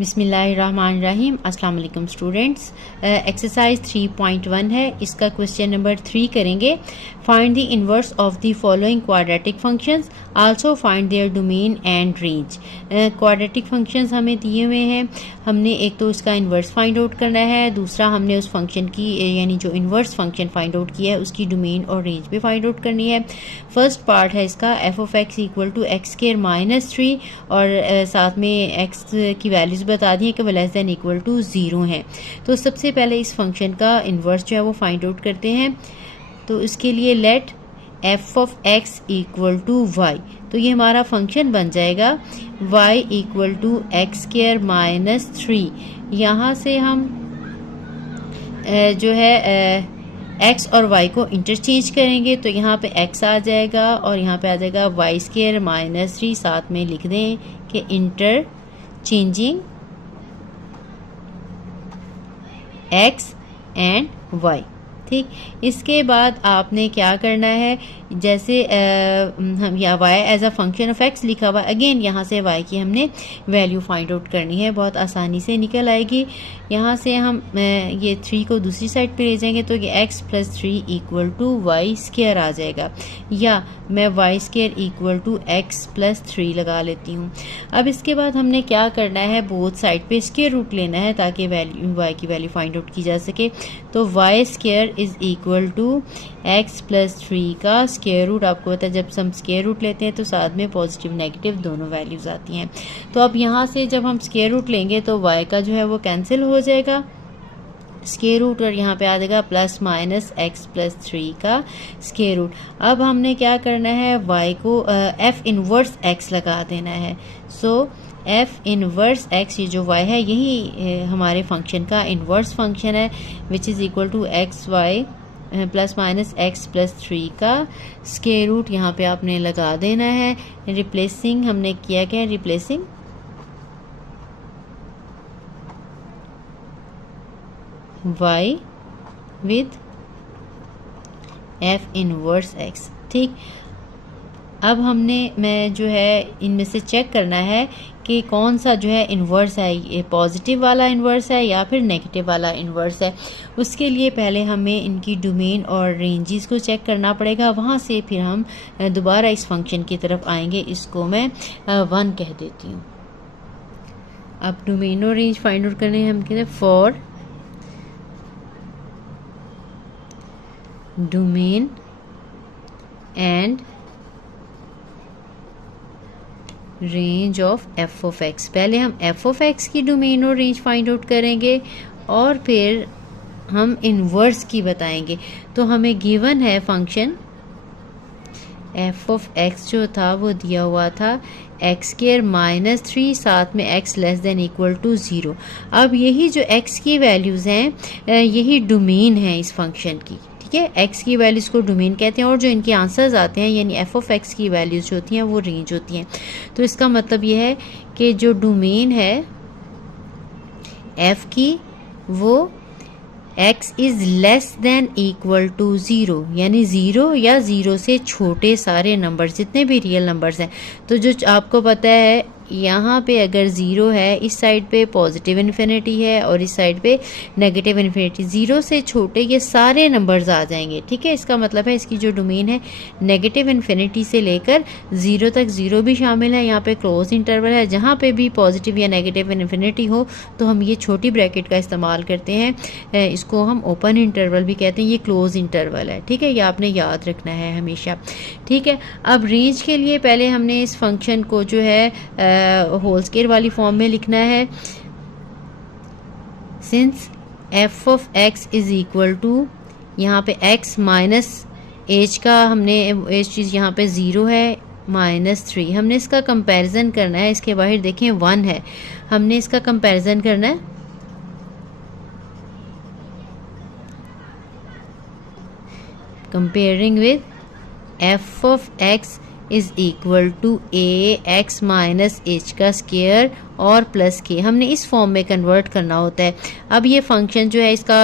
बिस्मिल्लाहिर्रहमानिर्रहीम। अस्सलाम वालेकुम स्टूडेंट्स। एक्सरसाइज 3.1 है, इसका क्वेश्चन नंबर 3 करेंगे। Find the inverse of the following quadratic functions, also find there domain and range. Quadratic functions हमें दिए हुए हैं, हमने एक तो उसका इन्वर्स फाइंड आउट करना है, दूसरा हमने उस फंक्शन की यानी जो इन्वर्स फंक्शन फाइंड आउट किया है उसकी डोमेन और रेंज भी फाइंड आउट करनी है। फर्स्ट पार्ट है इसका f of x equal to x square minus 3 और साथ में एक्स की वैल्यूज बता दी है कि वो लेस देन इक्वल टू 0 है। तो सबसे पहले इस फंक्शन का इन्वर्स जो है वो फाइंड आउट करते हैं। तो इसके लिए let f of x equal to y, तो ये हमारा फंक्शन बन जाएगा y equal to x square minus 3। यहाँ से हम जो है x और y को इंटरचेंज करेंगे, तो यहाँ पे x आ जाएगा और यहाँ पे आ जाएगा वाई स्क्वायर माइनस 3। साथ में लिख दें कि inter changing x and y। ठीक, इसके बाद आपने क्या करना है, जैसे हम या y as a function of x लिखा हुआ, अगेन यहाँ से y की हमने वैल्यू फाइंड आउट करनी है, बहुत आसानी से निकल आएगी। यहाँ से हम ये 3 को दूसरी साइड पे ले जाएंगे तो ये x plus 3 equal to Y square आ जाएगा, या मैं Y square equal to x plus 3 लगा लेती हूँ। अब इसके बाद हमने क्या करना है, बोथ साइड पे स्क्वायर रूट लेना है ताकि वैल्यू y की वैल्यू फाइंड आउट की जा सके। तो y square is equal to x plus 3 का स्क्वायर रूट। आपको पता है जब हम स्क्वायर रूट लेते हैं तो साथ में पॉजिटिव नेगेटिव दोनों वैल्यूज आती हैं। तो अब यहाँ से जब हम स्क्वायर रूट लेंगे तो y का जो है वो कैंसिल हो जाएगा स्क्वायर रूट, और यहाँ पे आ जाएगा प्लस माइनस एक्स प्लस 3 का स्क्वायर रूट। अब हमने क्या करना है, y को f इनवर्स x लगा देना है। सो f इनवर्स x, ये जो y है यही हमारे फंक्शन का इनवर्स फंक्शन है, which is equal to x y plus minus x plus 3 का स्क्वायर रूट यहाँ पे आपने लगा देना है। रिप्लेसिंग हमने किया क्या, replacing y with f inverse x। ठीक, अब मैं जो है इनमें से चेक करना है कि कौन सा जो है इन्वर्स है, ये पॉजिटिव वाला इन्वर्स है या फिर नेगेटिव वाला इन्वर्स है। उसके लिए पहले हमें इनकी डोमेन और रेंजेस को चेक करना पड़ेगा, वहाँ से फिर हम दोबारा इस फंक्शन की तरफ आएंगे। इसको मैं 1 कह देती हूँ। अब डोमेन और रेंज फाइंड आउट करने हम कहते हैं for domain and range of F of x. पहले हम एफ ऑफ एक्स की डोमेन और रेंज फाइंड आउट करेंगे और फिर हम इनवर्स की बताएंगे। तो हमें गिवन है फंक्शन एफ ऑफ एक्स जो था वो दिया हुआ था एक्स स्क्वायर माइनस 3, साथ में x less than equal to 0। अब यही जो एक्स की वैल्यूज़ हैं यही डोमेन है इस फंक्शन की। ठीक है, एक्स की वैल्यूज को डोमेन कहते हैं और जो इनके आंसर्स आते हैं यानी एफ ऑफ एक्स की वैल्यूज जो होती हैं वो रेंज होती हैं। तो इसका मतलब ये है कि जो डोमेन है एफ की वो x is less than equal to 0, यानी 0 या 0 से छोटे सारे नंबर्स जितने भी रियल नंबर्स हैं। तो जो आपको पता है यहाँ पे अगर 0 है, इस साइड पे पॉजिटिव इन्फिनिटी है और इस साइड पे नेगेटिव इन्फिनिटी, 0 से छोटे ये सारे नंबर्स आ जाएंगे। ठीक है, इसका मतलब है इसकी जो डोमेन है नेगेटिव इन्फिनिटी से लेकर 0 तक, 0 भी शामिल है, यहाँ पे क्लोज इंटरवल है, जहाँ पे भी पॉजिटिव या नेगेटिव इन्फिनिटी हो तो हम ये छोटी ब्रैकेट का इस्तेमाल करते हैं। इसको हम ओपन इंटरवल भी कहते हैं, ये क्लोज इंटरवल है। ठीक है, ये आपने याद रखना है हमेशा। ठीक है, अब रेंज के लिए पहले हमने इस फंक्शन को जो है होल स्क्वायर वाली फॉर्म में लिखना है। Since f of x is equal to, यहाँ पे एक्स माइनस एज का हमने एज चीज़ यहाँ पे 0 है माइनस 3, हमने इसका कंपैरिजन करना है। इसके बाहर देखें 1 है, हमने इसका कंपैरिजन करना है comparing with f of x is equal to a x minus h का स्क्वायर और प्लस के, हमने इस फॉर्म में कन्वर्ट करना होता है। अब ये फंक्शन जो है इसका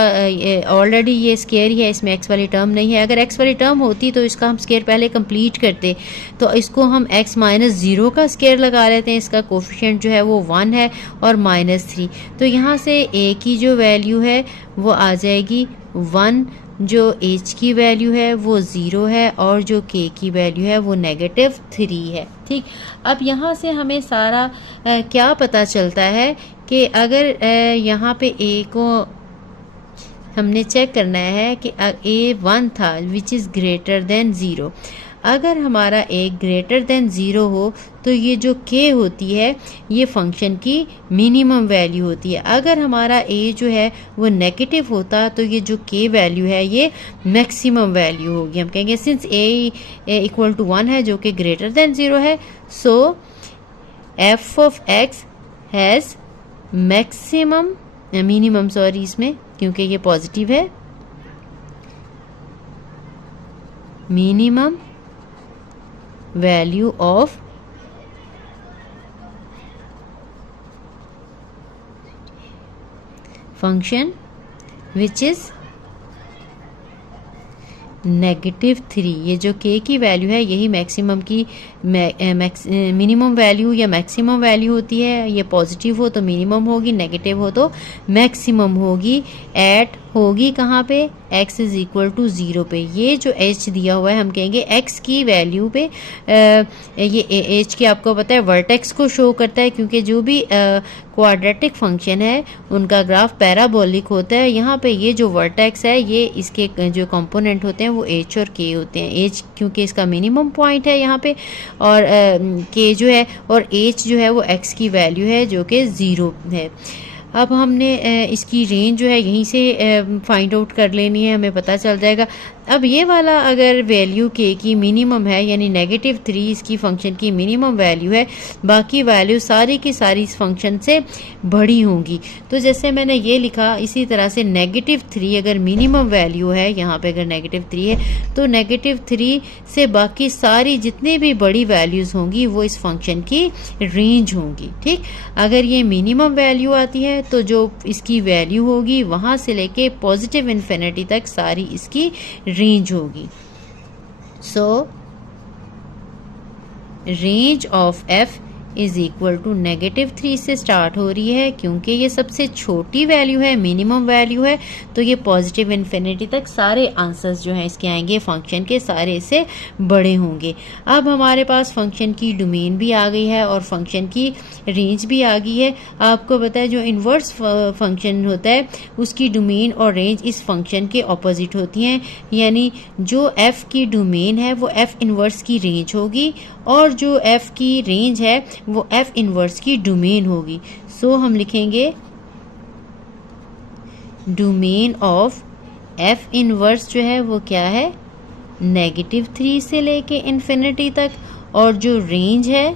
ऑलरेडी ये स्क्वायर ही है, इसमें एक्स वाली टर्म नहीं है। अगर एक्स वाली टर्म होती तो इसका हम स्क्वायर पहले कंप्लीट करते, तो इसको हम एक्स माइनस 0 का स्क्वायर लगा लेते हैं। इसका कोफिशिएंट जो है वो 1 है और -3, तो यहाँ से ए की जो वैल्यू है वो आ जाएगी 1, जो एच की वैल्यू है वो 0 है और जो के की वैल्यू है वो -3 है। ठीक, अब यहाँ से हमें सारा क्या पता चलता है कि अगर यहाँ पे ए को हमने चेक करना है कि ए 1 था विच इज़ ग्रेटर देन 0। अगर हमारा ए ग्रेटर देन 0 हो तो ये जो के होती है ये फंक्शन की मिनिमम वैल्यू होती है। अगर हमारा ए जो है वो नेगेटिव होता तो ये जो के वैल्यू है ये मैक्सिमम वैल्यू होगी। हम कहेंगे सिंस ए इक्वल टू 1 है जो कि ग्रेटर देन 0 है, so F of X has maximum minimum, sorry इसमें क्योंकि ये पॉजिटिव है, minimum value of function which is -3। ये जो के की वैल्यू है यही मैक्सिमम की मिनिमम वैल्यू या मैक्सिमम वैल्यू होती है। ये पॉजिटिव हो तो मिनिमम होगी, नेगेटिव हो तो मैक्सिमम होगी। एट होगी कहाँ पे, x इज इक्वल टू 0 पे। ये जो h दिया हुआ है हम कहेंगे x की वैल्यू पे, ये h की आपको पता है वर्टेक्स को शो करता है, क्योंकि जो भी क्वाड्रेटिक फंक्शन है उनका ग्राफ पैराबोलिक होता है। यहाँ पे ये जो वर्टेक्स है ये इसके जो कंपोनेंट होते हैं वो h और k होते हैं। h क्योंकि इसका मिनिमम पॉइंट है यहाँ पे, और k जो है, और h जो है वो x की वैल्यू है जो कि 0 है। अब हमने इसकी रेंज जो है यहीं से फाइंड आउट कर लेनी है, हमें पता चल जाएगा। अब ये वाला अगर वैल्यू के की मिनिमम है यानी -3 इसकी फंक्शन की मिनिमम वैल्यू है, बाकी वैल्यू सारी की सारी इस फंक्शन से बड़ी होंगी। तो जैसे मैंने ये लिखा इसी तरह से -3 अगर मिनिमम वैल्यू है, यहाँ पे अगर -3 है तो -3 से बाकी सारी जितनी भी बड़ी वैल्यूज़ होंगी वो इस फंक्शन की रेंज होंगी। ठीक, अगर ये मिनिमम वैल्यू आती है तो जो इसकी वैल्यू होगी वहाँ से लेके पॉजिटिव इन्फिनिटी तक सारी इसकी रेंज होगी। So range of f is equal to -3 से स्टार्ट हो रही है, क्योंकि ये सबसे छोटी वैल्यू है, मिनिमम वैल्यू है, तो ये पॉजिटिव इन्फिनिटी तक सारे आंसर्स जो हैं इसके आएंगे फंक्शन के, सारे इससे बड़े होंगे। अब हमारे पास फंक्शन की डोमेन भी आ गई है और फंक्शन की रेंज भी आ गई है। आपको पता है जो इन्वर्स फंक्शन होता है उसकी डोमेन और रेंज इस फंक्शन के ऑपोजिट होती हैं, यानी जो एफ की डोमेन है वो एफ इन्वर्स की रेंज होगी और जो एफ की रेंज है वो एफ इन्वर्स की डोमेन होगी। सो हम लिखेंगे डोमेन ऑफ एफ इन्वर्स जो है वो क्या है, -3 से लेके इन्फिनिटी तक, और जो रेंज है,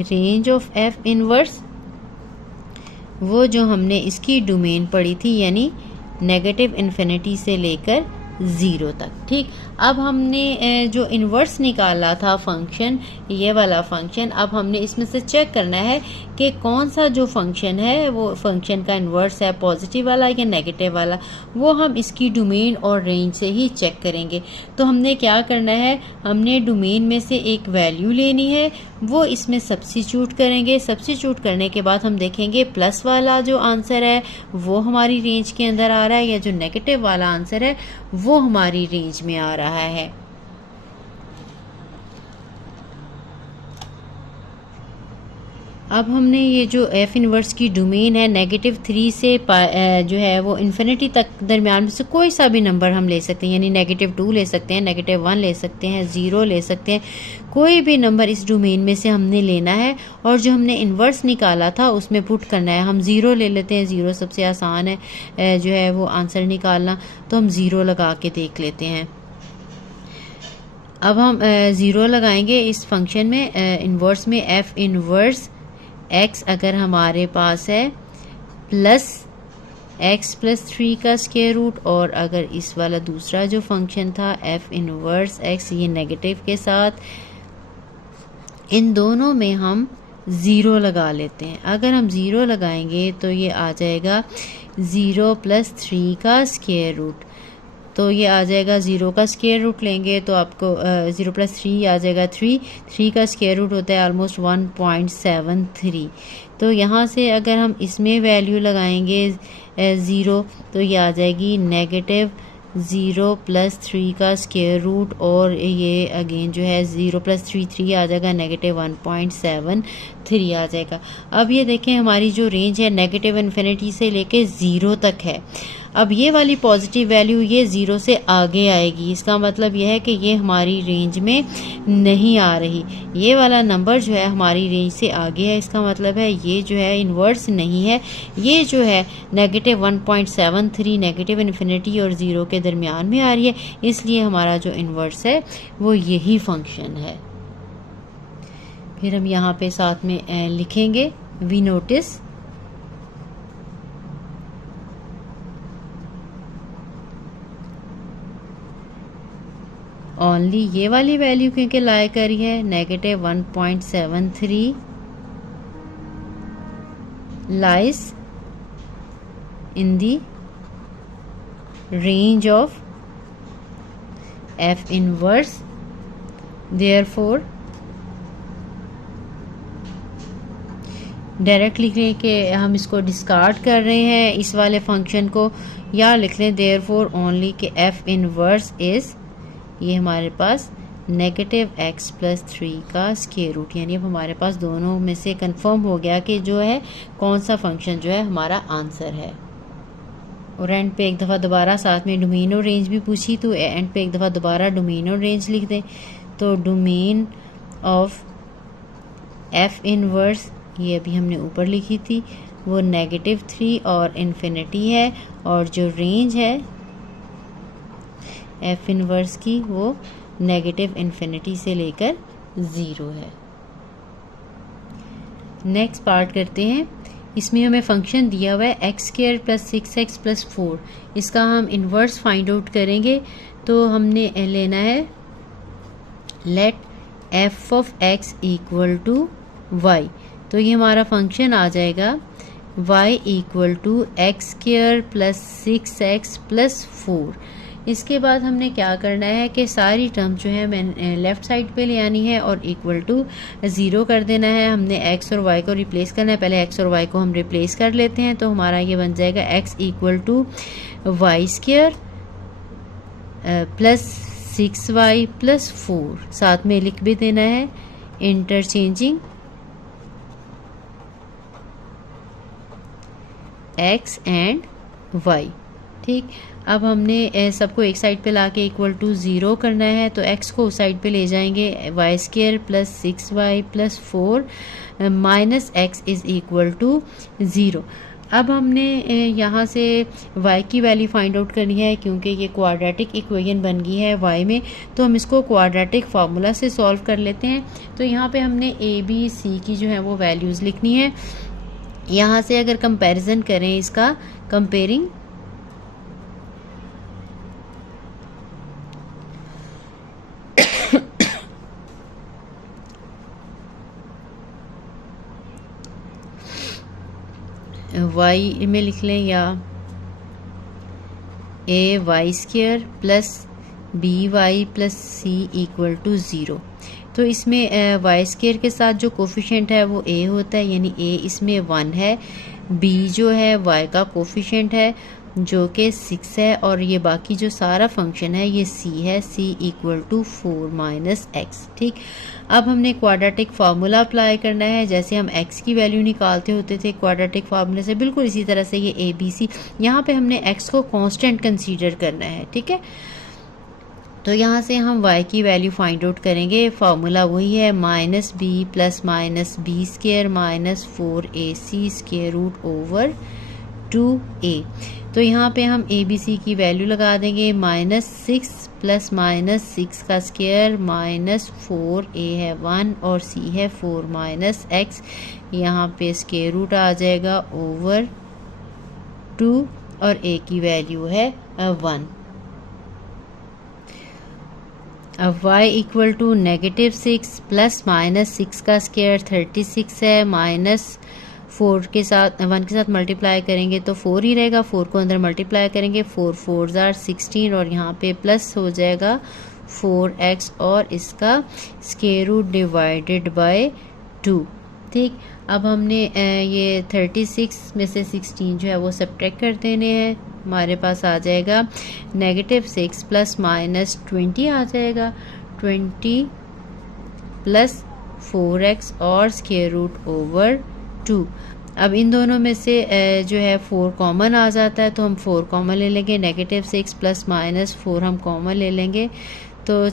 रेंज ऑफ एफ इन्वर्स वो जो हमने इसकी डोमेन पढ़ी थी यानी -इन्फिनिटी से लेकर 0 तक। ठीक, अब हमने जो इन्वर्स निकाला था फंक्शन, ये वाला फंक्शन, अब हमने इसमें से चेक करना है कि कौन सा जो फंक्शन है वो फंक्शन का इन्वर्स है, पॉजिटिव वाला या नेगेटिव वाला। वो हम इसकी डोमेन और रेंज से ही चेक करेंगे। तो हमने क्या करना है, हमने डोमेन में से एक वैल्यू लेनी है, वो इसमें सब्स्टिट्यूट करेंगे। सब्स्टिट्यूट करने के बाद हम देखेंगे प्लस वाला जो आंसर है वो हमारी रेंज के अंदर आ रहा है या जो नेगेटिव वाला आंसर है वो हमारी रेंज में आ रहा है। अब हमने ये जो एफ इन्वर्स की डोमेन है -3 से जो है वो इन्फिनिटी तक दरमियान में से कोई सा भी नंबर हम ले सकते हैं, यानी -2 ले सकते हैं, -1 ले सकते हैं, 0 ले सकते हैं, कोई भी नंबर इस डोमेन में से हमने लेना है और जो हमने इन्वर्स निकाला था उसमें पुट करना है। हम 0 ले लेते हैं, 0 सबसे आसान है जो है वो आंसर निकालना, तो हम 0 लगा के देख लेते हैं। अब हम 0 लगाएंगे इस फंक्शन में, इन्वर्स में एफ इन्वर्स x अगर हमारे पास है x प्लस 3 का स्क्वायर रूट, और अगर इस वाला दूसरा जो फंक्शन था f इनवर्स x, ये नेगेटिव के साथ, इन दोनों में हम 0 लगा लेते हैं। अगर हम 0 लगाएंगे तो ये आ जाएगा 0 प्लस 3 का स्क्वायर रूट, तो ये आ जाएगा 0 का स्क्वायर रूट लेंगे तो आपको 0 प्लस 3 आ जाएगा 3 का स्क्वायर रूट होता है ऑलमोस्ट 1.73। तो यहाँ से अगर हम इसमें वैल्यू लगाएंगे 0 तो ये आ जाएगी नेगेटिव 0 प्लस 3 का स्क्वायर रूट, और ये अगेन जो है 0 प्लस 3 आ जाएगा नेगेटिव 1.73 आ जाएगा। अब ये देखें हमारी जो रेंज है नेगेटिव इन्फिनिटी से लेके 0 तक है। अब ये वाली पॉजिटिव वैल्यू ये 0 से आगे आएगी, इसका मतलब यह है कि ये हमारी रेंज में नहीं आ रही। ये वाला नंबर जो है हमारी रेंज से आगे है, इसका मतलब है ये जो है इन्वर्स नहीं है, ये जो है नेगेटिव 1.73 नेगेटिव इन्फिनिटी और 0 के दरमियान में आ रही है, इसलिए हमारा जो इन्वर्स है वो यही फंक्शन है। फिर हम यहाँ पे साथ में लिखेंगे वी नोटिस ओनली ये वाली वैल्यू क्योंकि लाई करी है negative 1.73 lies in the range of f inverse, therefore direct लिख लें कि हम इसको डिस्कार्ड कर रहे हैं इस वाले फंक्शन को, या लिख लें देयरफॉर ओनली कि f इनवर्स इज़, ये हमारे पास नेगेटिव x प्लस 3 का स्क्वायर रूट, यानी अब हमारे पास दोनों में से कंफर्म हो गया कि जो है कौन सा फंक्शन जो है हमारा आंसर है। और एंड पे एक दफ़ा दोबारा साथ में डोमेन और रेंज भी पूछी, तो एंड पे एक दफ़ा दोबारा डोमेन और रेंज लिख दें। तो डोमेन ऑफ f इनवर्स, ये अभी हमने ऊपर लिखी थी, वो नेगेटिव 3 और इन्फिनिटी है, और जो रेंज है f इनवर्स की वो नेगेटिव इन्फिनिटी से लेकर 0 है। नेक्स्ट पार्ट करते हैं। इसमें हमें फंक्शन दिया हुआ है x square plus 6x plus 4, इसका हम इन्वर्स फाइंड आउट करेंगे। तो हमने लेना है let f of x equal to y, तो ये हमारा फंक्शन आ जाएगा y equal to x square plus 6x plus 4। इसके बाद हमने क्या करना है कि सारी टर्म जो है मैंने लेफ़्ट साइड पे ले आनी है और इक्वल टू 0 कर देना है। हमने x और y को रिप्लेस करना है, पहले x और y को हम रिप्लेस कर लेते हैं, तो हमारा ये बन जाएगा x equal to Y square plus 6y plus 4, साथ में लिख भी देना है इंटरचेंजिंग x एंड y। ठीक, अब हमने सबको एक साइड पे लाके इक्वल टू 0 करना है, तो x को उस साइड पे ले जाएंगे, y square plus 6y plus 4 minus x is equal to 0। अब हमने यहाँ से y की वैल्यू फाइंड आउट करनी है, क्योंकि ये क्वाड्रेटिक इक्वेशन बन गई है y में, तो हम इसको क्वाड्रेटिक फार्मूला से सॉल्व कर लेते हैं। तो यहाँ पे हमने a b c की जो है वो वैल्यूज़ लिखनी है। यहाँ से अगर कंपैरिजन करें इसका, कंपेयरिंग y में लिख लें, या a y square plus b y plus c equal to 0। तो इसमें वाई स्क्वायर के साथ जो कोफिशिएंट है वो a होता है, यानी a इसमें 1 है, b जो है y का कोफिशिएंट है जो कि 6 है, और ये बाकी जो सारा फंक्शन है ये c है, c equal to 4 minus x. ठीक, अब हमने क्वाड्रेटिक फार्मूला अप्लाई करना है, जैसे हम x की वैल्यू निकालते होते थे क्वाड्रेटिक फार्मूले से, बिल्कुल इसी तरह से ये ए बी सी, यहाँ पे हमने x को कांस्टेंट कंसीडर करना है। ठीक है, तो यहाँ से हम y की वैल्यू फाइंड आउट करेंगे। फार्मूला वही है minus b plus minus b square minus 4ac square root over 2a। तो यहाँ पे हम ए बी सी की वैल्यू लगा देंगे, माइनस 6 प्लस माइनस 6 का स्क्वायर माइनस 4a है 1 और c है 4 माइनस एक्स, यहाँ पे स्क्वायर रूट आ जाएगा ओवर 2 और a की वैल्यू है 1। अब y इक्वल टू -6 प्लस -6 का स्क्वायर 36 है, माइनस 4 के साथ 1 के साथ मल्टीप्लाई करेंगे तो 4 ही रहेगा, 4 को अंदर मल्टीप्लाई करेंगे, 4 4 आर 16 और यहाँ पे प्लस हो जाएगा 4x और इसका स्क्वायर रूट डिवाइडेड बाय 2। ठीक, अब हमने ये 36 में से 16 जो है वो सब्ट्रैक्ट कर देने हैं, हमारे पास आ जाएगा -6 प्लस -20 आ जाएगा, 20 प्लस 4x और स्क्वायर रूट ओवर 2। अब इन दोनों में से जो है 4 कॉमन आ जाता है तो हम 4 कॉमन ले लेंगे, -6 प्लस -4 हम कॉमन ले लेंगे तो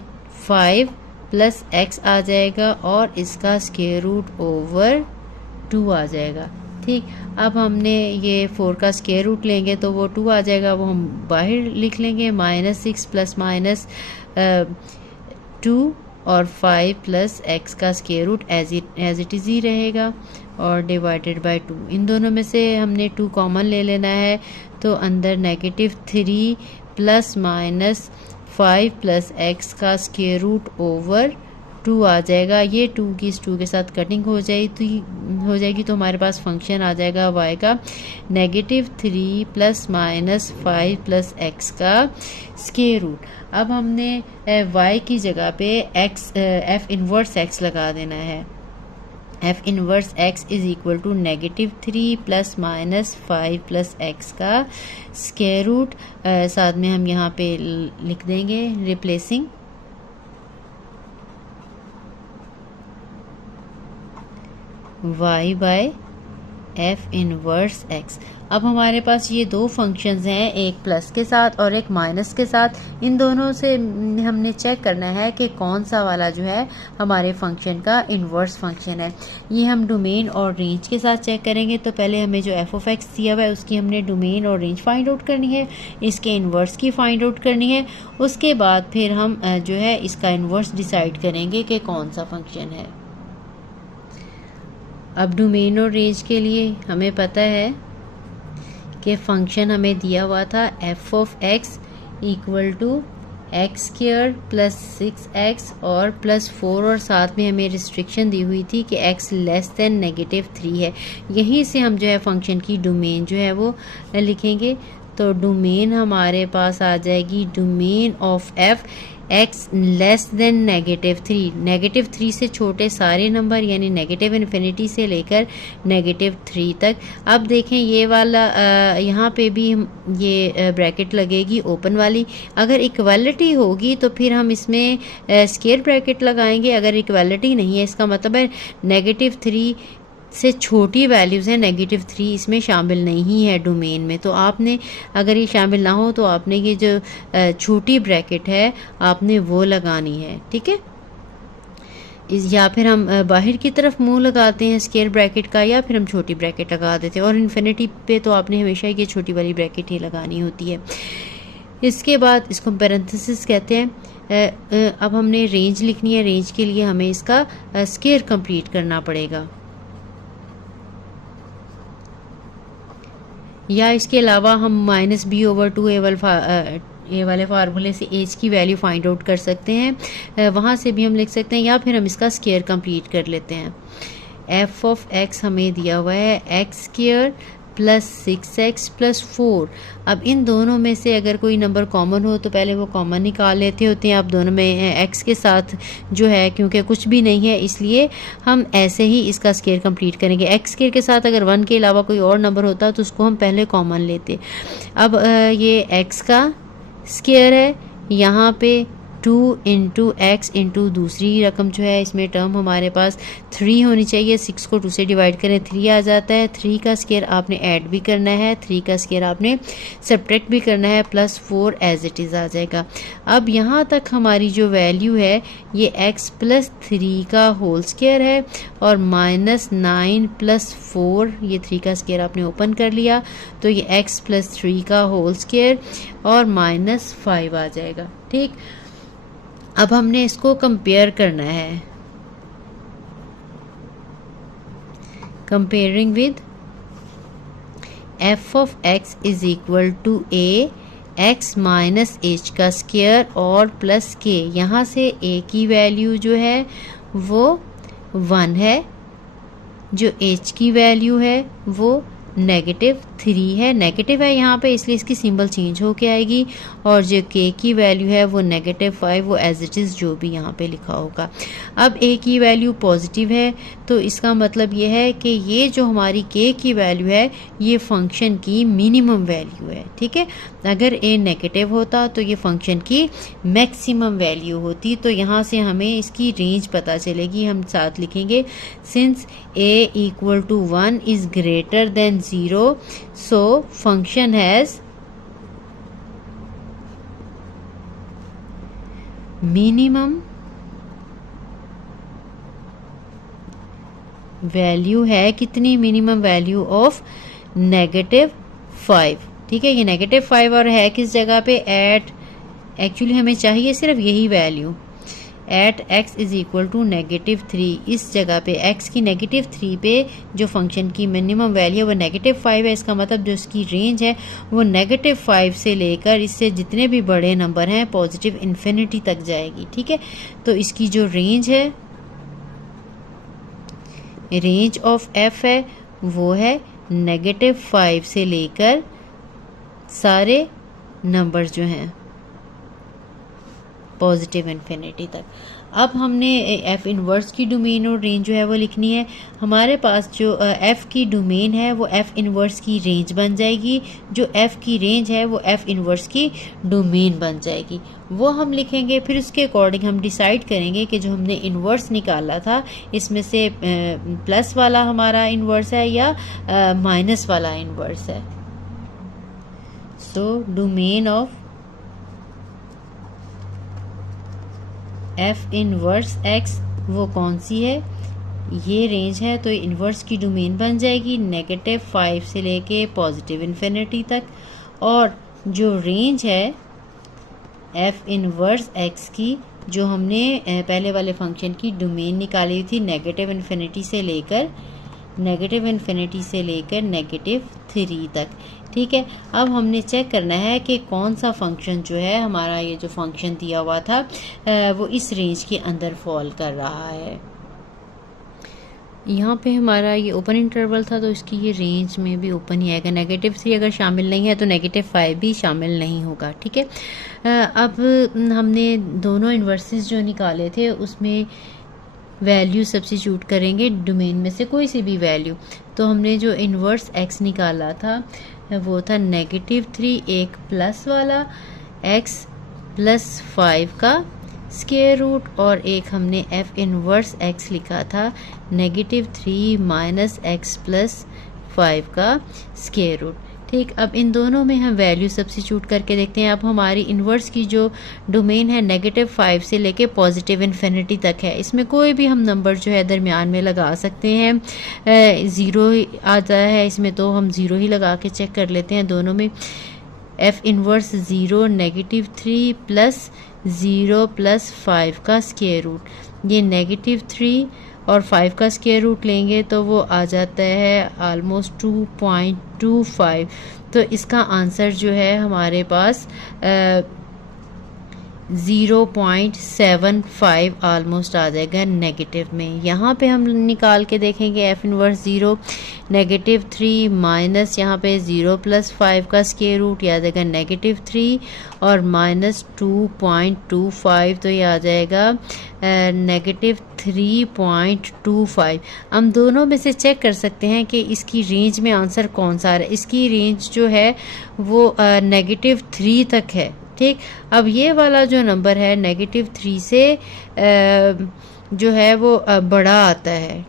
5 प्लस x आ जाएगा और इसका स्क्वायर रूट ओवर 2 आ जाएगा। ठीक, अब हमने ये 4 का स्क्वायर रूट लेंगे तो वो 2 आ जाएगा, वो हम बाहर लिख लेंगे, -6 प्लस -2 और 5 प्लस x का square root as it is ही रहेगा और डिवाइडेड बाय 2। इन दोनों में से हमने 2 कॉमन ले लेना है तो अंदर -3 प्लस -5 प्लस x का स्क्वायर रूट ओवर 2 आ जाएगा। ये 2 की इस 2 के साथ कटिंग हो जाएगी तो हमारे पास फंक्शन आ जाएगा y का -3 प्लस -5 प्लस x का स्क्वायर रूट। अब हमने y की जगह पे f इनवर्स x लगा देना है। f inverse x is equal to -3 plus -5 plus x का स्क्वायर रूट, साथ में हम यहाँ पे लिख देंगे replacing y by f inverse x। अब हमारे पास ये दो फंक्शंस हैं, एक प्लस के साथ और एक माइनस के साथ। इन दोनों से हमने चेक करना है कि कौन सा वाला जो है हमारे फंक्शन का इन्वर्स फंक्शन है। ये हम डोमेन और रेंज के साथ चेक करेंगे। तो पहले हमें जो f ऑफ x दिया हुआ है उसकी हमने डोमेन और रेंज फाइंड आउट करनी है, इसके इन्वर्स की फाइंड आउट करनी है। उसके बाद फिर हम जो है इसका इन्वर्स डिसाइड करेंगे कि कौन सा फंक्शन है। अब डोमेन और रेंज के लिए हमें पता है कि फंक्शन हमें दिया हुआ था f of x equal to x square plus 6x और प्लस 4 और साथ में हमें रिस्ट्रिक्शन दी हुई थी कि x लेस देन -3 है। यहीं से हम जो है फंक्शन की डोमेन जो है वो लिखेंगे। तो डोमेन हमारे पास आ जाएगी domain of f x less than -3, -3 से छोटे सारे नंबर यानी -∞ से लेकर -3 तक। अब देखें ये वाला यहाँ पे भी ये ब्रैकेट लगेगी ओपन वाली। अगर इक्वालिटी होगी तो फिर हम इसमें स्क्वायर ब्रैकेट लगाएंगे। अगर इक्वालिटी नहीं है इसका मतलब है -3 से छोटी वैल्यूज़ हैं, -3 इसमें शामिल नहीं है डोमेन में। तो आपने अगर ये शामिल ना हो तो आपने ये जो छोटी ब्रैकेट है आपने वो लगानी है, ठीक है। या फिर हम बाहर की तरफ मुंह लगाते हैं स्क्वायर ब्रैकेट का, या फिर हम छोटी ब्रैकेट लगा देते हैं। और इन्फिनिटी पे तो आपने हमेशा ये छोटी वाली ब्रैकेट ही लगानी होती है। इसके बाद इसको पैरेंथेसिस कहते हैं। अब हमने रेंज लिखनी है। रेंज के लिए हमें इसका स्क्वायर कंप्लीट करना पड़ेगा, या इसके अलावा हम -b/2 ए वाले फार्मूले से एज की वैल्यू फाइंड आउट कर सकते हैं, वहाँ से भी हम लिख सकते हैं, या फिर हम इसका स्क्वायर कंप्लीट कर लेते हैं। f ऑफ x हमें दिया हुआ है x square plus 6x plus 4। अब इन दोनों में से अगर कोई नंबर कॉमन हो तो पहले वो कॉमन निकाल लेते होते हैं। अब दोनों में x के साथ जो है क्योंकि कुछ भी नहीं है इसलिए हम ऐसे ही इसका स्क्वायर कंप्लीट करेंगे। x स्क्वायर के साथ अगर 1 के अलावा कोई और नंबर होता तो उसको हम पहले कॉमन लेते। अब ये x का स्क्वायर है, यहाँ पे 2 इंटू एक्स इंटू दूसरी रकम जो है इसमें टर्म हमारे पास 3 होनी चाहिए। 6 को 2 से डिवाइड करें 3 आ जाता है। 3 का स्क्वायर आपने ऐड भी करना है, 3 का स्क्वायर आपने सब्ट्रैक्ट भी करना है, प्लस 4 एज इट इज़ आ जाएगा। अब यहाँ तक हमारी जो वैल्यू है ये x प्लस 3 का होल स्क्वायर है और -9 प्लस 4, ये 3 का स्क्वायर आपने ओपन कर लिया तो ये x प्लस 3 का होल स्क्वायर और -5 आ जाएगा, ठीक। अब हमने इसको कंपेयर करना है, comparing with f of x is equal to a x minus h का स्क्वायर और प्लस के, यहाँ से ए की वैल्यू जो है वो 1 है, जो एच की वैल्यू है वो -3 है, नेगेटिव है यहाँ पे इसलिए इसकी सिंबल चेंज होके आएगी, और जो के की वैल्यू है वो -5, वो एज इट इज़ जो भी यहाँ पे लिखा होगा। अब ए की वैल्यू पॉजिटिव है तो इसका मतलब ये है कि ये जो हमारी के की वैल्यू है ये फंक्शन की मिनिमम वैल्यू है, ठीक है। अगर ए नेगेटिव होता तो ये फंक्शन की मैक्सिमम वैल्यू होती, तो यहाँ से हमें इसकी रेंज पता चलेगी। हम साथ लिखेंगे since a equal to 1 is greater than 0 so function has minimum value है कितनी, मिनिमम वैल्यू ऑफ -5, ठीक है। ये -5 और है किस जगह पे, एट, एक्चुअली हमें चाहिए सिर्फ यही value, at x is equal to -3, इस जगह पे x की -3 पे जो फंक्शन की मिनिमम वैल्यू है वो -5 है। इसका मतलब जो इसकी रेंज है वो -5 से लेकर इससे जितने भी बड़े नंबर हैं पॉजिटिव इन्फिनिटी तक जाएगी, ठीक है। तो इसकी जो रेंज है, रेंज ऑफ f है वो है -5 से लेकर सारे नंबर्स जो हैं पॉजिटिव इन्फिनिटी तक। अब हमने एफ इनवर्स की डोमेन और रेंज जो है वो लिखनी है। हमारे पास जो एफ की डोमेन है वो एफ इनवर्स की रेंज बन जाएगी, जो एफ की रेंज है वो एफ इनवर्स की डोमेन बन जाएगी, वो हम लिखेंगे। फिर उसके अकॉर्डिंग हम डिसाइड करेंगे कि जो हमने इनवर्स निकाला था इसमें से प्लस वाला हमारा इनवर्स है या माइनस वाला इनवर्स है। So domain of F inverse x वो कौन सी है, ये रेंज है, तो इनवर्स की डोमेन बन जाएगी -5 से लेके पॉजिटिव इन्फिनिटी तक। और जो रेंज है एफ इनवर्स एक्स की, जो हमने पहले वाले फंक्शन की डोमेन निकाली थी -इन्फिनिटी से लेकर -3 तक, ठीक है। अब हमने चेक करना है कि कौन सा फंक्शन जो है हमारा, ये जो फंक्शन दिया हुआ था वो इस रेंज के अंदर फॉल कर रहा है। यहाँ पे हमारा ये ओपन इंटरवल था तो इसकी ये रेंज में भी ओपन ही आएगा। -3 अगर शामिल नहीं है तो -5 भी शामिल नहीं होगा, ठीक है। अब हमने दोनों इन्वर्सेस जो निकाले थे उसमें वैल्यू सब्स्टिट्यूट करेंगे, डोमेन में से कोई सी भी वैल्यू। तो हमने जो इन्वर्स x निकाला था वो था -3, एक प्लस वाला x +5 का स्क्वायर रूट, और एक हमने f इनवर्स x लिखा था -3 - x +5 का स्क्वायर रूट, ठीक। अब इन दोनों में हम वैल्यू सब्स्टिट्यूट करके देखते हैं। अब हमारी इन्वर्स की जो डोमेन है -5 से लेके पॉजिटिव इन्फिनिटी तक है, इसमें कोई भी हम नंबर जो है दरमियान में लगा सकते हैं। 0 आता है इसमें तो हम 0 ही लगा के चेक कर लेते हैं दोनों में। एफ इनवर्स 0 -3 + 0 + 5 का स्क्वायर रूट, ये -3 और 5 का स्क्वायर रूट लेंगे तो वो आ जाता है ऑलमोस्ट 2.25। तो इसका आंसर जो है हमारे पास 0.75 ऑलमोस्ट आ जाएगा नेगेटिव में। यहाँ पे हम निकाल के देखेंगे एफ इनवर्स 0 -3 माइनस यहाँ पे 0 + 5 का स्क्वायर रूट, यह आ जाएगा -3 और -2.25, तो ये आ जाएगा -3.25। हम दोनों में से चेक कर सकते हैं कि इसकी रेंज में आंसर कौन सा आ रहा है। इसकी रेंज जो है वो -3 तक है, ठीक। अब ये वाला जो नंबर है -3 से जो है वो बड़ा आता है,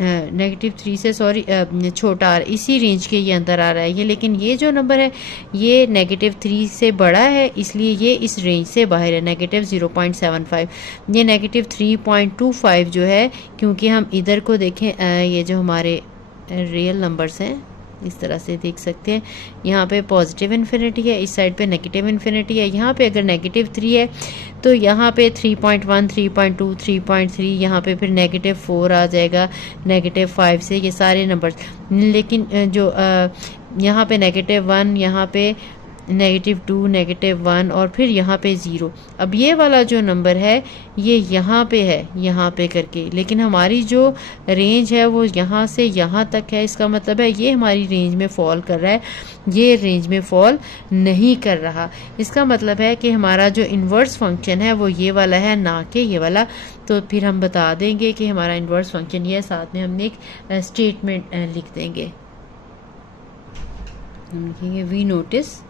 -3 से सॉरी छोटा आ रहा है, इसी रेंज के ये अंदर आ रहा है ये। लेकिन ये जो नंबर है ये -3 से बड़ा है, इसलिए ये इस रेंज से बाहर है, -0.75। ये -3.25 जो है, क्योंकि हम इधर को देखें, ये जो हमारे रियल नंबर्स हैं इस तरह से देख सकते हैं। यहाँ पे पॉजिटिव इन्फिनिटी है, इस साइड पे नेगेटिव इन्फिनिटी है। यहाँ पे अगर -3 है तो यहाँ पे 3.1, 3.2, 3.3, यहाँ पे फिर -4 आ जाएगा, -5 से ये सारे नंबर्स। लेकिन जो यहाँ पे -1, यहाँ पे -2, -1 और फिर यहाँ पे 0। अब ये वाला जो नंबर है ये यहाँ पे है, यहाँ पे करके, लेकिन हमारी जो रेंज है वो यहाँ से यहाँ तक है। इसका मतलब है ये हमारी रेंज में फॉल कर रहा है, ये रेंज में फॉल नहीं कर रहा। इसका मतलब है कि हमारा जो इन्वर्स फंक्शन है वो ये वाला है, ना कि ये वाला। तो फिर हम बता देंगे कि हमारा इन्वर्स फंक्शन ये है, साथ में हमने एक स्टेटमेंट लिख देंगे। हम लिखेंगे वी नोटिस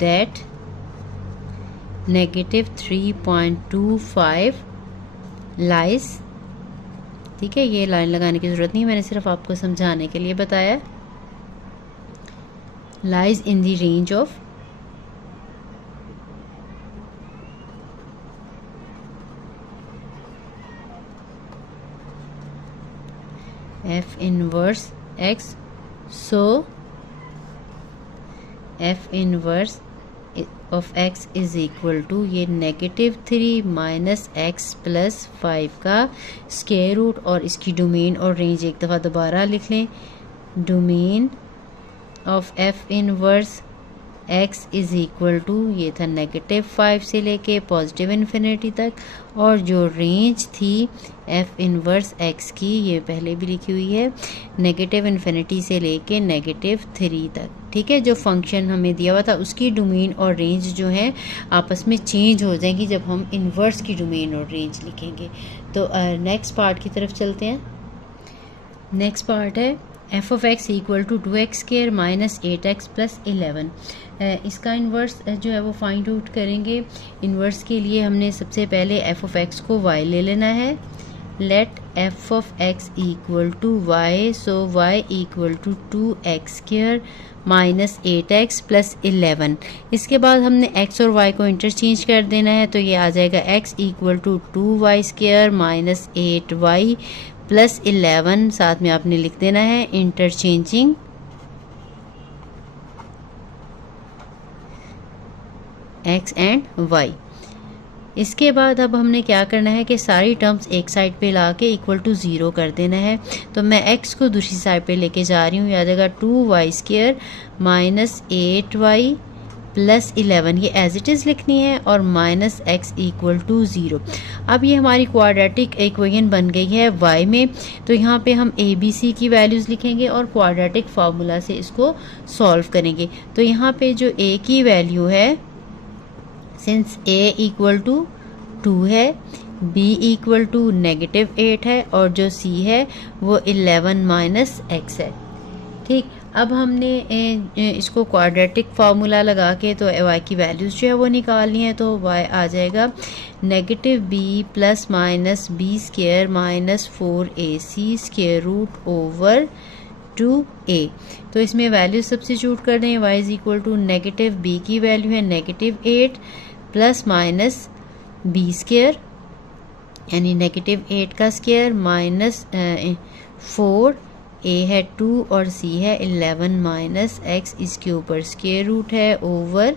that -3.25 lies, ठीक है, ये लाइन लगाने की ज़रूरत नहीं, मैंने सिर्फ आपको समझाने के लिए बताया। lies in the range of f inverse x, so f inverse of x is equal to ये -3 माइनस x प्लस 5 का स्क्वायर रूट, और इसकी डोमेन और रेंज एक दफ़ा दोबारा लिख लें। Domain of f inverse x is equal to, ये था -5 से लेके पॉजिटिव इन्फिनिटी तक, और जो रेंज थी f इनवर्स x की, ये पहले भी लिखी हुई है, -इन्फिनिटी से लेके -3 तक। ठीक है, जो फंक्शन हमें दिया हुआ था उसकी डोमेन और रेंज जो है आपस में चेंज हो जाएंगी जब हम इन्वर्स की डोमेन और रेंज लिखेंगे। तो नेक्स्ट पार्ट की तरफ चलते हैं। नेक्स्ट पार्ट है f of x equal to 2x square minus 8x plus 11। इसका इन्वर्स जो है वो फाइंड आउट करेंगे। इन्वर्स के लिए हमने सबसे पहले f ऑफ x को y ले लेना है। Let f of x equal to y, so y equal to 2x square minus 8x plus 11। इसके बाद हमने x और y को इंटरचेंज कर देना है, तो ये आ जाएगा x equal to 2y square minus 8y plus 11। साथ में आपने लिख देना है इंटरचेंजिंग x एंड y। इसके बाद अब हमने क्या करना है कि सारी टर्म्स एक साइड पे ला के इक्वल टू 0 कर देना है। तो मैं x को दूसरी साइड पे लेके जा रही हूँ, याद आएगा 2y square minus 8y plus 11, ये एज इट इज़ लिखनी है, और माइनस x इक्वल टू 0। अब ये हमारी क्वाड्रेटिक इक्वेशन बन गई है y में, तो यहाँ पे हम a b c की वैल्यूज़ लिखेंगे और क्वाड्रेटिक फार्मूला से इसको सॉल्व करेंगे। तो यहाँ पे जो a की वैल्यू है, सिंस a इक्वल टू 2 है, b इक्वल टू -8 है, और जो c है वो 11 माइनस x है। ठीक, अब हमने इसको क्वाड्रेटिक फार्मूला लगा के तो y की वैल्यूज़ जो है वो निकालनी है। तो y आ जाएगा -b plus minus b square minus 4ac square root over 2a। तो इसमें वैल्यू सब्स्टिट्यूट कर दें। y is equal to -b की वैल्यू है -8 प्लस माइनस b स्क्वायर, यानी -8 का स्क्वायर माइनस 4, a है 2 और c है 11 माइनस x, इसके ऊपर स्क्वायर रूट है ओवर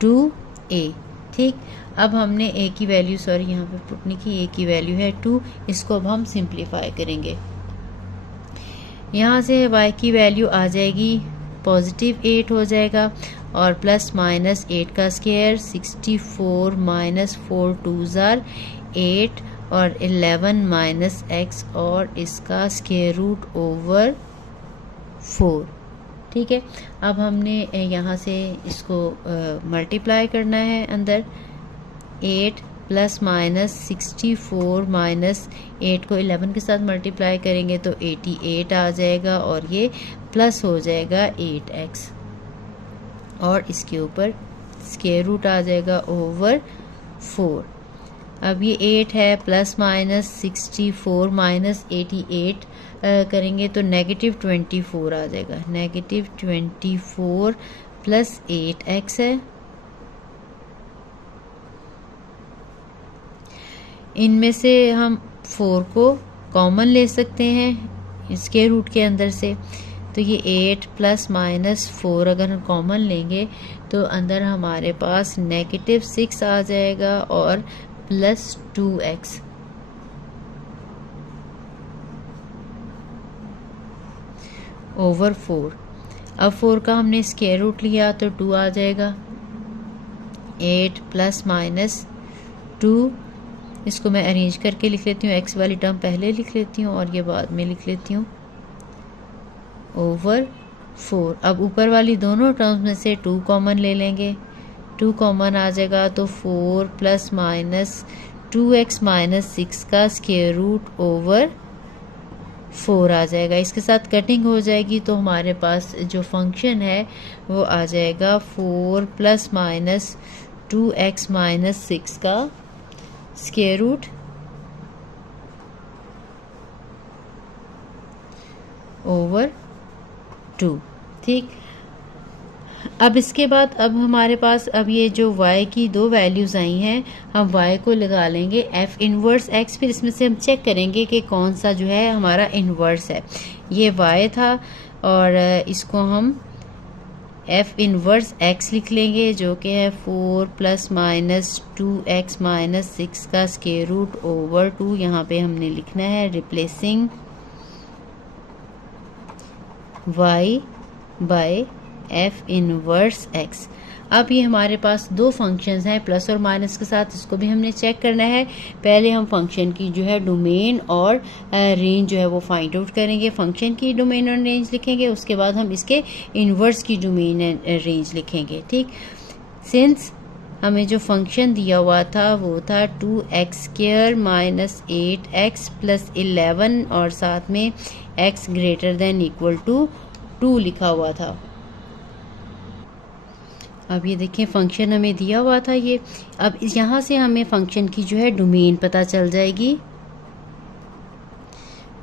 2a। ठीक, अब हमने a की वैल्यू, सॉरी यहाँ पे पुट नहीं की, a की वैल्यू है 2, इसको अब हम सिंप्लीफाई करेंगे। यहाँ से y की वैल्यू आ जाएगी पॉजिटिव 8 हो जाएगा, और प्लस माइनस 8 का स्क्वायर 64 माइनस 4 2s आर 8 और 11 माइनस x, और इसका स्क्वायर रूट ओवर 4। ठीक है, अब हमने यहाँ से इसको मल्टीप्लाई करना है अंदर। 8 प्लस माइनस 64 माइनस 8 को 11 के साथ मल्टीप्लाई करेंगे तो 88 आ जाएगा, और ये प्लस हो जाएगा 8x, और इसके ऊपर स्क्वायर रूट आ जाएगा ओवर 4। अब ये 8 है, प्लस माइनस 64 माइनस 88 करेंगे तो -24 आ जाएगा। -24 प्लस 8x है। इनमें से हम 4 को कॉमन ले सकते हैं स्क्वायर रूट के अंदर से, तो ये 8 प्लस माइनस 4 अगर हम कॉमन लेंगे तो अंदर हमारे पास -6 आ जाएगा और प्लस 2x ओवर 4। अब 4 का हमने स्क्वायर रूट लिया तो 2 आ जाएगा। 8 प्लस माइनस 2, इसको मैं अरेंज करके लिख लेती हूँ, x वाली टर्म पहले लिख लेती हूँ और ये बाद में लिख लेती हूँ, ओवर 4। अब ऊपर वाली दोनों टर्म्स में से 2 कॉमन ले लेंगे, 2 कॉमन आ जाएगा तो 4 प्लस माइनस 2x माइनस 6 का स्क्वायर रूट ओवर 4 आ जाएगा। इसके साथ कटिंग हो जाएगी तो हमारे पास जो फंक्शन है वो आ जाएगा 4 प्लस माइनस 2x माइनस 6 का स्क्वायर रूट ओवर 2। ठीक, अब इसके बाद अब हमारे पास अब ये जो y की दो वैल्यूज़ आई हैं, हम y को लगा लेंगे f इनवर्स x, फिर इसमें से हम चेक करेंगे कि कौन सा जो है हमारा इनवर्स है। ये y था और इसको हम f इनवर्स x लिख लेंगे जो कि है 4 प्लस माइनस 2x माइनस 6 का स्क्वायर रूट ओवर 2। यहाँ पे हमने लिखना है replacing y by f inverse x। अब ये हमारे पास दो फंक्शंस हैं प्लस और माइनस के साथ, इसको भी हमने चेक करना है। पहले हम फंक्शन की जो है डोमेन और रेंज जो है वो फाइंड आउट करेंगे। फंक्शन की डोमेन और रेंज लिखेंगे, उसके बाद हम इसके इनवर्स की डोमेन एंड रेंज लिखेंगे। ठीक, सिंस हमें जो फंक्शन दिया हुआ था वो था 2x² माइनस 8x प्लस 11 और साथ में x greater than equal to 2 लिखा हुआ था। अब ये देखें फंक्शन हमें दिया हुआ था ये। अब यहाँ से हमें फंक्शन की जो है डोमेन पता चल जाएगी।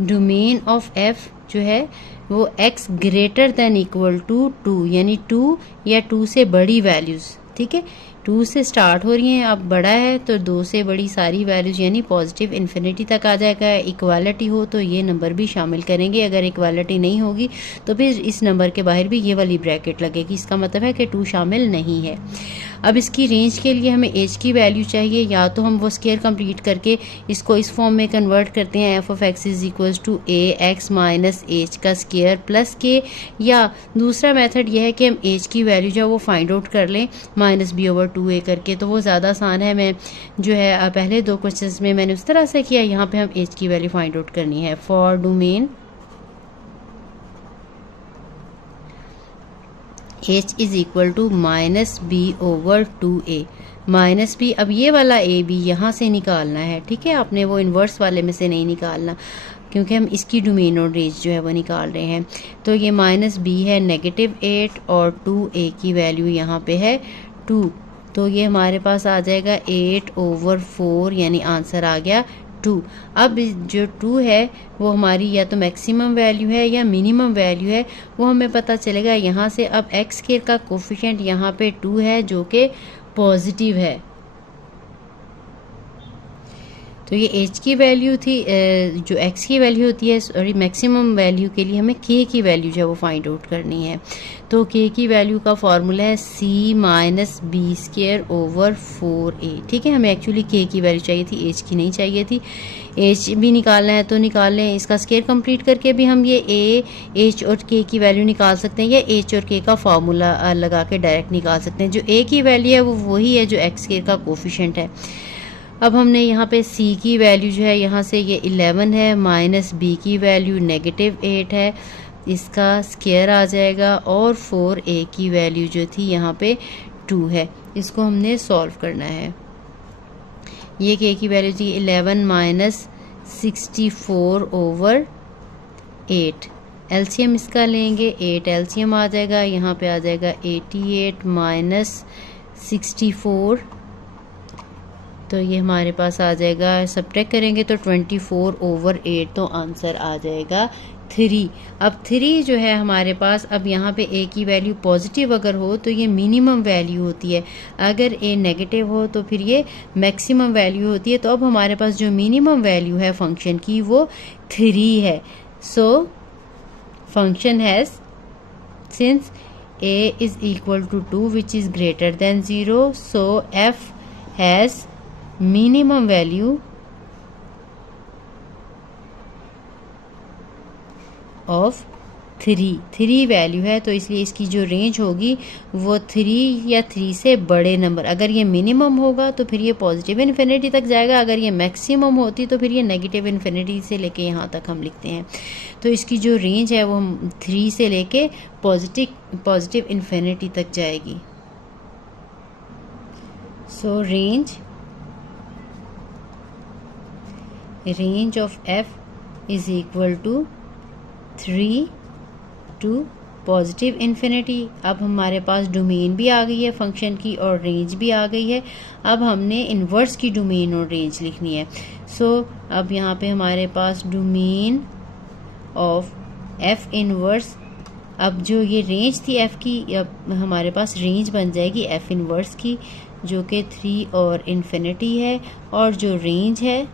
डोमेन ऑफ f जो है वो x greater than equal to 2, यानी 2 या 2 से बड़ी वैल्यूज़। ठीक है, 2 से स्टार्ट हो रही हैं, अब बड़ा है तो 2 से बड़ी सारी वैल्यूज़ यानी पॉजिटिव इन्फिनिटी तक आ जाएगा। इक्वालिटी हो तो ये नंबर भी शामिल करेंगे, अगर इक्वालिटी नहीं होगी तो फिर इस नंबर के बाहर भी ये वाली ब्रैकेट लगेगी, इसका मतलब है कि 2 शामिल नहीं है। अब इसकी रेंज के लिए हमें एज की वैल्यू चाहिए, या तो हम वो स्क्वायर कंप्लीट करके इसको इस फॉर्म में कन्वर्ट करते हैं f of x is equal to a x minus h का स्क्वायर प्लस के, या दूसरा मेथड यह है कि हम एज की वैल्यू जो है वो फाइंड आउट कर लें माइनस बी ओवर 2a करके, तो वो ज़्यादा आसान है। मैं जो है पहले दो क्वेश्चंस में मैंने उस तरह से किया, यहाँ पे हम एज की वैल्यू फाइंड आउट करनी है। For domain h is equal to minus b over 2a, minus b, अब ये वाला a b यहाँ से निकालना है। ठीक है, आपने वो इन्वर्स वाले में से नहीं निकालना, क्योंकि हम इसकी डोमेन और रेंज जो है वो निकाल रहे हैं। तो ये माइनस बी है -8 और 2a की वैल्यू यहाँ पे है 2, तो ये हमारे पास आ जाएगा 8 ओवर 4, यानी आंसर आ गया 2। अब जो 2 है वो हमारी या तो मैक्सिमम वैल्यू है या मिनिमम वैल्यू है, वो हमें पता चलेगा यहाँ से। अब x स्क्वायर का कोफिशिएंट यहाँ पे 2 है जो कि पॉजिटिव है, तो ये h की वैल्यू थी, जो x की वैल्यू होती है सॉरी मैक्सिमम वैल्यू के लिए हमें k की वैल्यू जो है वो फाइंड आउट करनी है। तो k की वैल्यू का फॉर्मूला है c minus b square over 4a। ठीक है, हमें एक्चुअली k की वैल्यू चाहिए थी, h की नहीं चाहिए थी। h भी निकालना है तो निकाल लें, इसका स्क्वायर कंप्लीट करके भी हम ये a h और k की वैल्यू निकाल सकते हैं, या h और k का फार्मूला लगा के डायरेक्ट निकाल सकते हैं। जो a की वैल्यू है वो वही है जो x स्क्वायर का कोफिशिएंट है। अब हमने यहाँ पे c की वैल्यू जो है यहाँ से ये 11 है, माइनस b की वैल्यू -8 है, इसका स्क्वायर आ जाएगा, और 4a की वैल्यू जो थी यहाँ पे 2 है। इसको हमने सॉल्व करना है। ये k की वैल्यू थी 11 माइनस 64 ओवर 8, एलसीएम इसका लेंगे, 8 एलसीएम आ जाएगा, यहाँ पे आ जाएगा 88 माइनस 64 तो ये हमारे पास आ जाएगा, सब्ट्रैक्ट करेंगे तो 24/8, तो आंसर आ जाएगा 3। अब 3 जो है हमारे पास, अब यहाँ पे ए की वैल्यू पॉजिटिव अगर हो तो ये मिनिमम वैल्यू होती है, अगर ए नेगेटिव हो तो फिर ये मैक्सिमम वैल्यू होती है। तो अब हमारे पास जो मिनिमम वैल्यू है फंक्शन की वो 3 है। So function has, since a is equal to 2 which is greater than 0, so f has minimum value of 3 value है, तो इसलिए इसकी जो रेंज होगी वो 3 या 3 से बड़े नंबर, अगर ये मिनिमम होगा तो फिर ये पॉजिटिव इन्फिनिटी तक जाएगा, अगर ये मैक्सिमम होती तो फिर ये नेगेटिव इन्फिनिटी से लेके यहाँ तक हम लिखते हैं। तो इसकी जो रेंज है वो हम 3 से लेके पॉजिटिव इन्फिनिटी तक जाएगी। So range of f is equal to 3 to positive infinity. अब हमारे पास डोमेन भी आ गई है फंक्शन की और रेंज भी आ गई है। अब हमने इन्वर्स की डोमेन और रेंज लिखनी है। सो अब यहाँ पे हमारे पास डोमेन ऑफ f इन्वर्स, अब जो ये रेंज थी f की, अब हमारे पास रेंज बन जाएगी f इन्वर्स की, जो कि 3 और इन्फिनिटी है, और जो रेंज है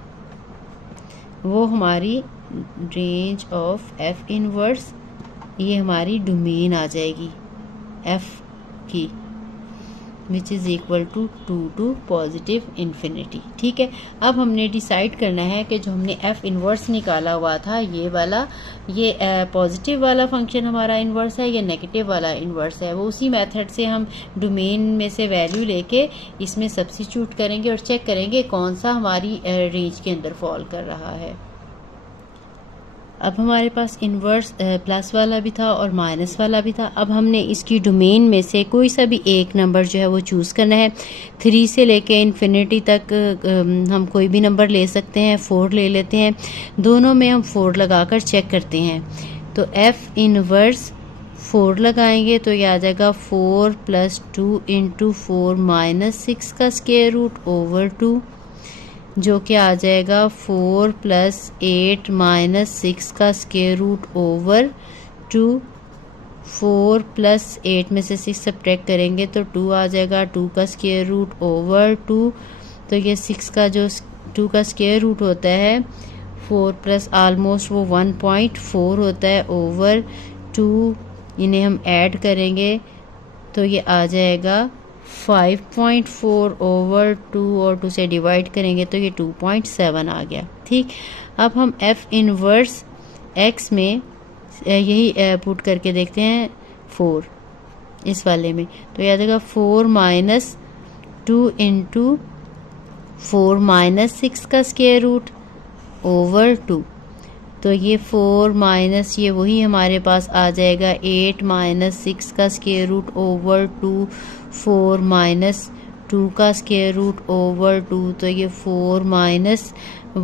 वो हमारी रेंज ऑफ f इन्वर्स, ये हमारी डोमेन आ जाएगी f की, which is equal to 2 to positive infinity. ठीक है, अब हमने डिसाइड करना है कि जो हमने f इन्वर्स निकाला हुआ था ये वाला, ये पॉजिटिव वाला फंक्शन हमारा इन्वर्स है या नेगेटिव वाला इन्वर्स है। वो उसी मेथड से हम डोमेन में से वैल्यू लेके इसमें सब्स्टिट्यूट करेंगे और चेक करेंगे कौन सा हमारी रेंज के अंदर फॉल कर रहा है। अब हमारे पास इन्वर्स प्लस वाला भी था और माइनस वाला भी था। अब हमने इसकी डोमेन में से कोई सा भी एक नंबर जो है वो चूज़ करना है। 3 से लेके इन्फिनिटी तक हम कोई भी नंबर ले सकते हैं, 4 ले लेते हैं, दोनों में हम 4 लगाकर चेक करते हैं। तो f इन्वर्स 4 लगाएंगे तो ये आ जाएगा 4 + 2 × 4 - 6 का स्क्वायर रूट ओवर 2, जो कि आ जाएगा 4 + 8 - 6 का स्क्वायर रूट ओवर 2। 4 + 8 में से 6 सब्ट्रैक्ट करेंगे तो 2 आ जाएगा, 2 का स्क्वायर रूट ओवर 2। तो ये 6 का जो 2 का स्क्वायर रूट होता है 4 प्लस ऑलमोस्ट वो 1.4 होता है ओवर 2, इन्हें हम ऐड करेंगे तो ये आ जाएगा 5.4 ओवर 2 और 2 से डिवाइड करेंगे तो ये 2.7 आ गया। ठीक, अब हम f इन्वर्स x में यही पुट करके देखते हैं 4 इस वाले में, तो ये आ जाएगा 4 - 2 × 4 - 6 का स्क्वायर रूट ओवर 2। तो ये 4 माइनस ये वही हमारे पास आ जाएगा 8 - 6 का स्क्वायर रूट ओवर 2, 4 - 2 का स्क्वायर रूट ओवर 2, तो ये 4 -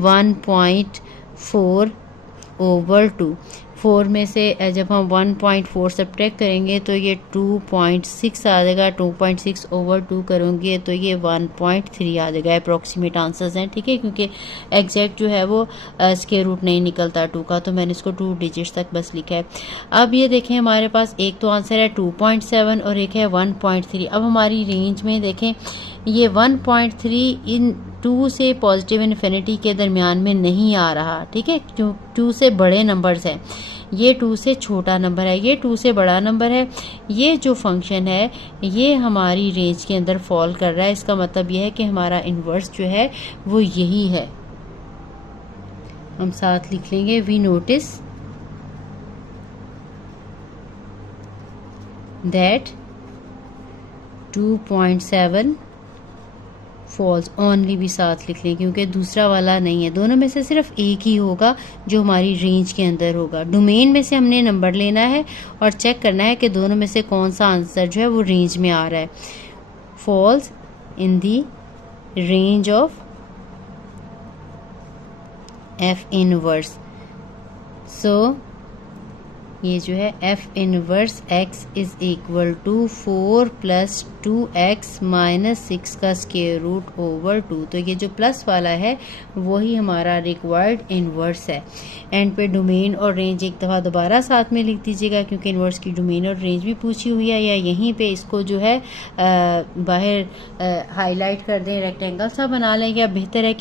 1.4 ओवर 2। 4 में से जब हम 1.4 सब्ट्रैक्ट करेंगे तो ये 2.6 आ जाएगा, 2.6 ओवर 2 करेंगे तो ये 1.3 आ जाएगा। अप्रॉक्सीमेट आंसर्स हैं, ठीक है, क्योंकि एग्जैक्ट जो है वो स्क्वायर रूट नहीं निकलता 2 का, तो मैंने इसको 2 डिजिट्स तक बस लिखा है। अब ये देखें हमारे पास एक तो आंसर है 2.7 और एक है 1.3। अब हमारी रेंज में देखें ये 1.3 इन 2 से पॉजिटिव इन्फिनिटी के दरमियान में नहीं आ रहा, ठीक है, 2 से बड़े नंबर्स हैं, ये 2 से छोटा नंबर है, ये 2 से बड़ा नंबर है। ये जो फंक्शन है ये हमारी रेंज के अंदर फॉल कर रहा है, इसका मतलब ये है कि हमारा इन्वर्स जो है वो यही है। हम साथ लिख लेंगे, we notice that 2.7 falls only भी साथ लिख लें क्योंकि दूसरा वाला नहीं है, दोनों में से सिर्फ एक ही होगा जो हमारी रेंज के अंदर होगा। डोमेन में से हमने नंबर लेना है और चेक करना है कि दोनों में से कौन सा आंसर जो है वो रेंज में आ रहा है। Falls in the range of f inverse. So ये जो है F inverse X is equal to 4 plus 2x minus 6 का स्क्वायर रूट ओवर 2। तो ये जो प्लस वाला है वही हमारा रिक्वायर्ड इनवर्स है। एंड पे डोमेन और रेंज एक दफ़ा दोबारा साथ में लिख दीजिएगा, क्योंकि इनवर्स की डोमेन और रेंज भी पूछी हुई है, या यहीं पे इसको जो है बाहर हाईलाइट कर दें, रेक्टेंगल सा बना लें, या बेहतर है कि